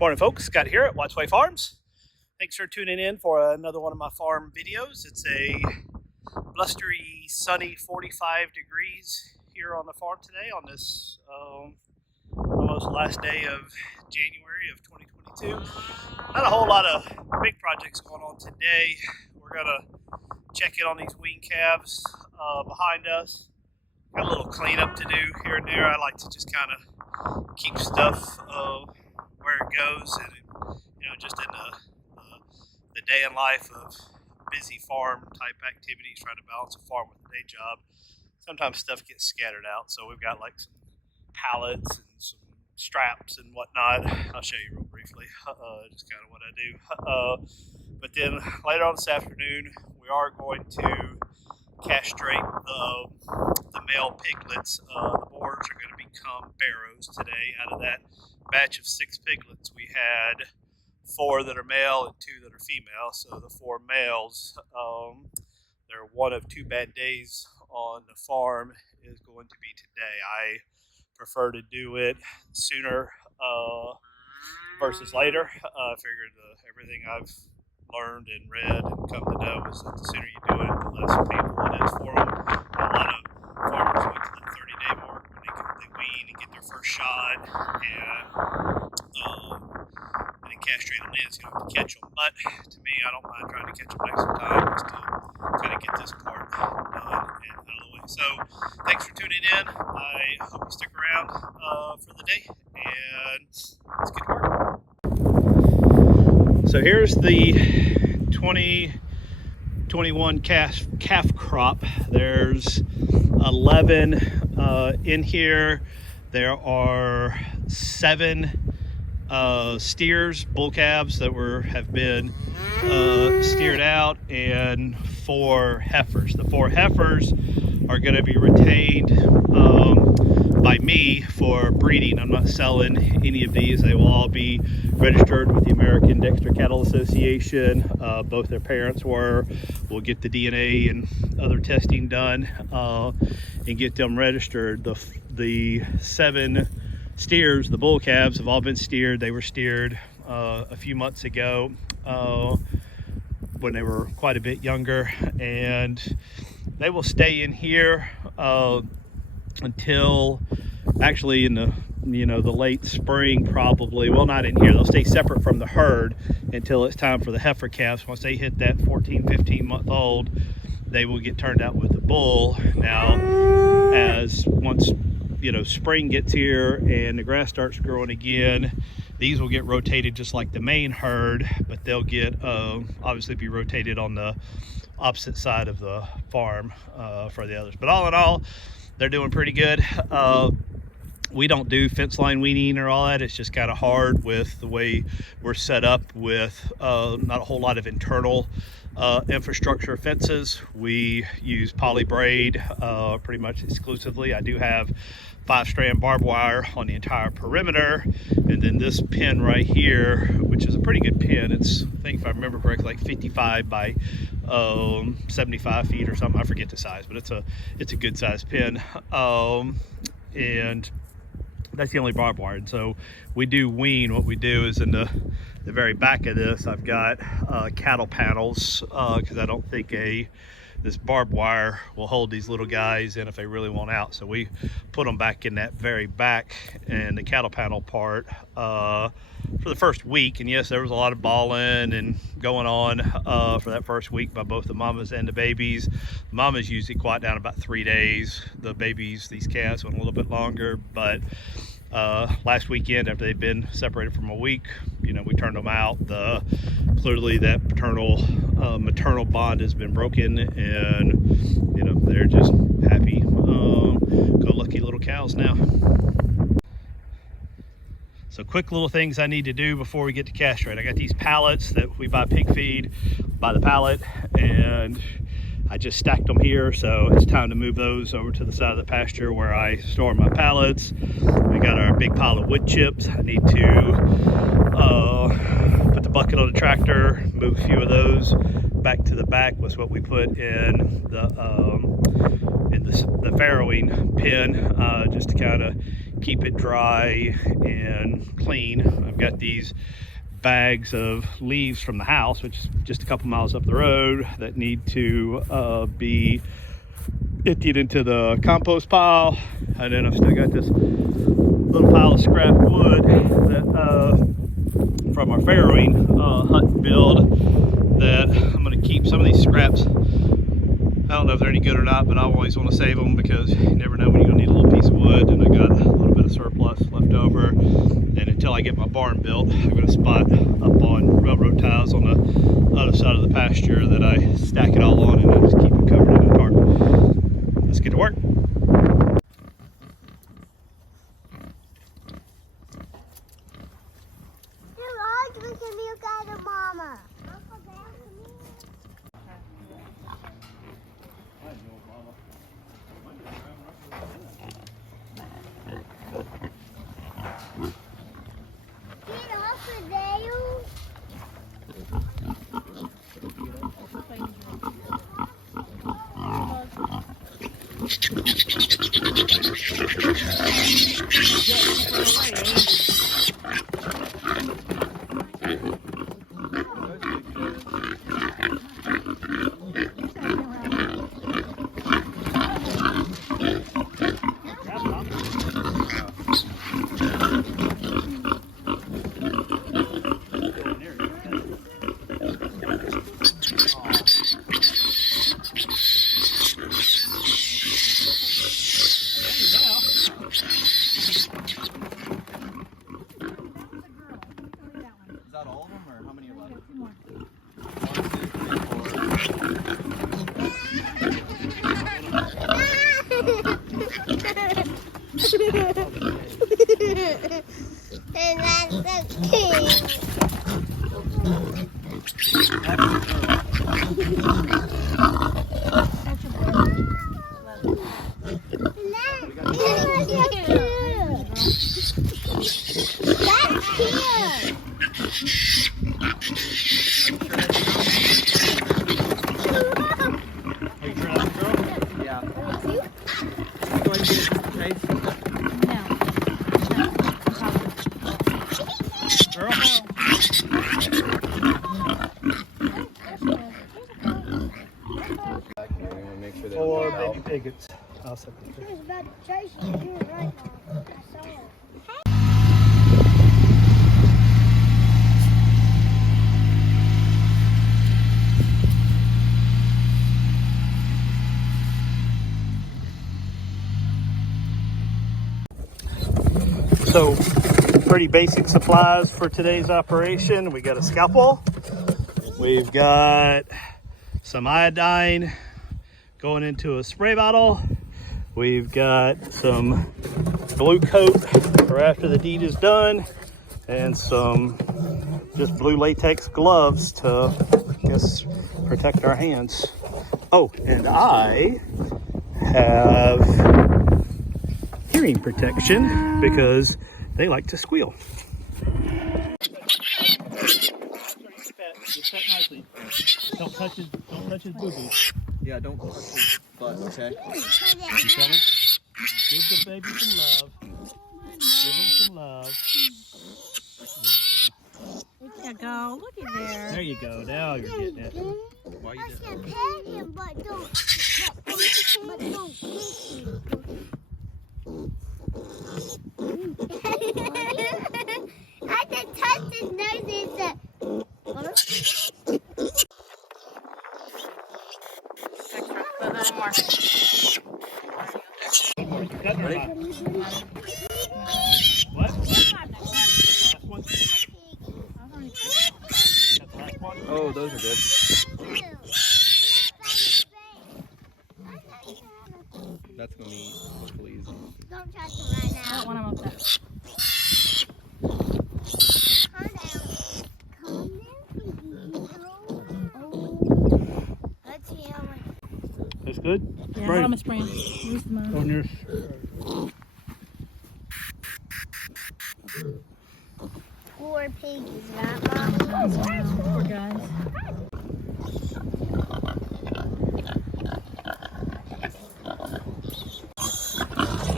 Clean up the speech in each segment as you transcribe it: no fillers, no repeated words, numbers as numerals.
Morning folks, Scott here at Watchway Farms. Thanks for tuning in for another one of my farm videos. It's a blustery, sunny 45 degrees here on the farm today on this almost last day of January of 2022. Not a whole lot of big projects going on today. We're gonna check in on these wean calves behind us. Got a little cleanup to do here and there. I like to just kind of keep stuff where it goes, and just in the day in life of busy farm type activities, trying to balance a farm with a day job. Sometimes stuff gets scattered out, so we've got like some pallets and some straps and whatnot. I'll show you real briefly, just kind of what I do. But then later on this afternoon, we are going to castrate the male piglets. The boars are going to become Barrows today. Out of that batch of 6 piglets, we had 4 that are male and 2 that are female. So the 4 males, they're one of 2 bad days on the farm is going to be today. I prefer to do it sooner versus later. I figured everything I've learned and read and come to know is that the sooner you do it, the less painful it is for them. A lot of farmers wait to the 30-day mark when they wean and get their first shot, and then castrate them in, so you don't have to catch them. But to me, I don't mind trying to catch them next time just to kind of get this part done and out of the way. So thanks for tuning in. I hope you stick around for the day, and let's get to work. So here's the 2021 calf crop. There's 11 in here. There are 7 steers, bull calves that have been steered out, and 4 heifers. The 4 heifers are going to be retained by me for breeding. I'm not selling any of these. They will all be registered with the American Dexter Cattle Association. Both their parents were. We'll get the DNA and other testing done and get them registered. The 7 steers, the bull calves, have all been steered. They were steered a few months ago when they were quite a bit younger, and they will stay in here until actually in the the late spring, probably. Well, not in here. They'll stay separate from the herd until it's time for the heifer calves. Once they hit that 14-15 month old, they will get turned out with the bull. Now, once spring gets here and the grass starts growing again, these will get rotated just like the main herd, but they'll get obviously be rotated on the opposite side of the farm for the others. But all in all, they're doing pretty good. We don't do fence line weaning or all that. It's just kind of hard with the way we're set up with not a whole lot of internal infrastructure fences. We use poly braid pretty much exclusively. I do have 5-strand barbed wire on the entire perimeter, and then this pin right here, which is a pretty good pin. It's, I think if I remember correctly, like 55 by 75 feet or something. I forget the size, but it's a good size pin, and that's the only barbed wire. And so we do wean. What we do is in the very back of this, I've got cattle panels, because I don't think this barbed wire will hold these little guys in if they really want out. So we put them back in that very back and the cattle panel part for the first week. And yes, there was a lot of balling and going on for that first week by both the mamas and the babies. The mamas usually quiet down about 3 days. The babies, these calves, went a little bit longer, but last weekend, after they'd been separated from a week, we turned them out. Clearly that maternal bond has been broken, and they're just happy, go lucky little cows now. So quick little things I need to do before we get to castrate. I got these pallets that we buy pig feed by the pallet, and I just stacked them here, so it's time to move those over to the side of the pasture where I store my pallets. We got our big pile of wood chips. I need to put the bucket on the tractor, move a few of those back to the back. Was what we put in the farrowing pen, just to kind of keep it dry and clean. I've got these bags of leaves from the house, which is just a couple miles up the road, that need to be emptied into the compost pile. And then I've still got this little pile of scrap wood that from our farrowing hut build, that I'm going to keep. Some of these scraps, I don't know if they're any good or not, but I always want to save them because you never know when you're going to need a little piece of wood. And I got a little bit of surplus left over. And until I get my barn built, I'm going to spot up on railroad ties on the other side of the pasture that I stack it all on, and I just keep it covered in a tarp. Let's get to work. Drinking milk out of Mama. Get off of there. And that's the king. That's cute. Or baby piglets. I'll set this. He was about to chase you right now. I saw it. So, pretty basic supplies for today's operation. We got a scalpel. We've got some iodine going into a spray bottle. We've got some blue coat for after the deed is done, and some just blue latex gloves to, I guess, protect our hands. Oh, and I have hearing protection because they like to squeal. Don't touch his boo-boo. Yeah, don't touch his butt, okay? You coming? Give the baby some love. Give him some love. There you go. Look at there. There you go. Now you're getting it. Why you I doing can pet him, but don't kiss him. I can touch his nose and say, Ready? What? Last one? Oh, those are good. That's gonna be hopefully easy. Don't touch him right I now. don't want him up there. Calm down. Calm down. Let's see how much. That's good? Yeah, Right. I'm a sprain. Use the mine. On your... Poor piggies, right, Mom? Poor guys.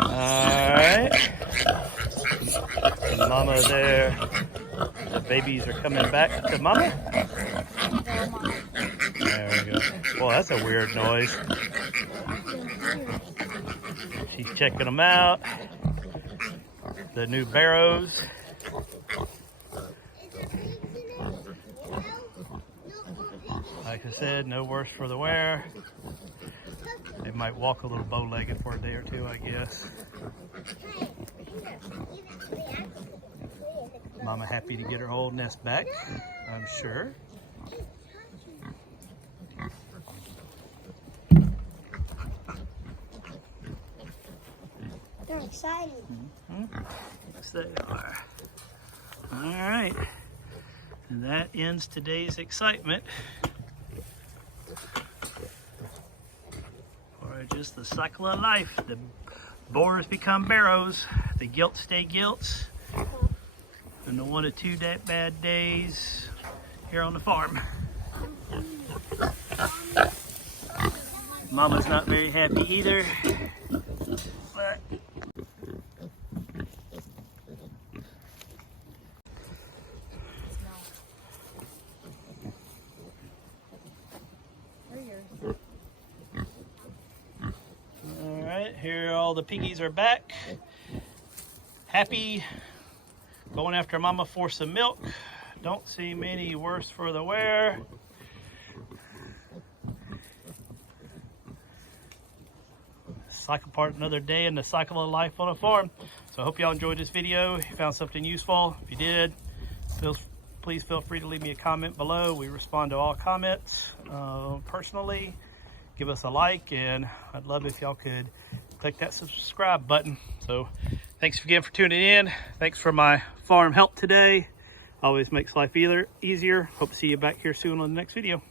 Alright. mama there. The babies are coming back to mama. There we go. Well, that's a weird noise. She's checking them out. The new Barrows. Like I said, no worse for the wear. They might walk a little bow-legged for a day or two, I guess. Mama happy to get her old nest back, I'm sure. They're excited. Yes, they are. All right. And that ends today's excitement. Or just the cycle of life. The boars become barrows. The gilts stay gilts. And the 1 to 2 bad days here on the farm. Mama's not very happy either. But alright, here all the piggies are back. Happy. Going after mama for some milk. Don't seem any worse for the wear. Cycle part, another day in the cycle of life on a farm. So I hope y'all enjoyed this video. If you found something useful, if you did, please feel free to leave me a comment below. We respond to all comments personally. Give us a like, and I'd love if y'all could click that subscribe button. So thanks again for tuning in. Thanks for my farm help today. Always makes life easier. Hope to see you back here soon on the next video.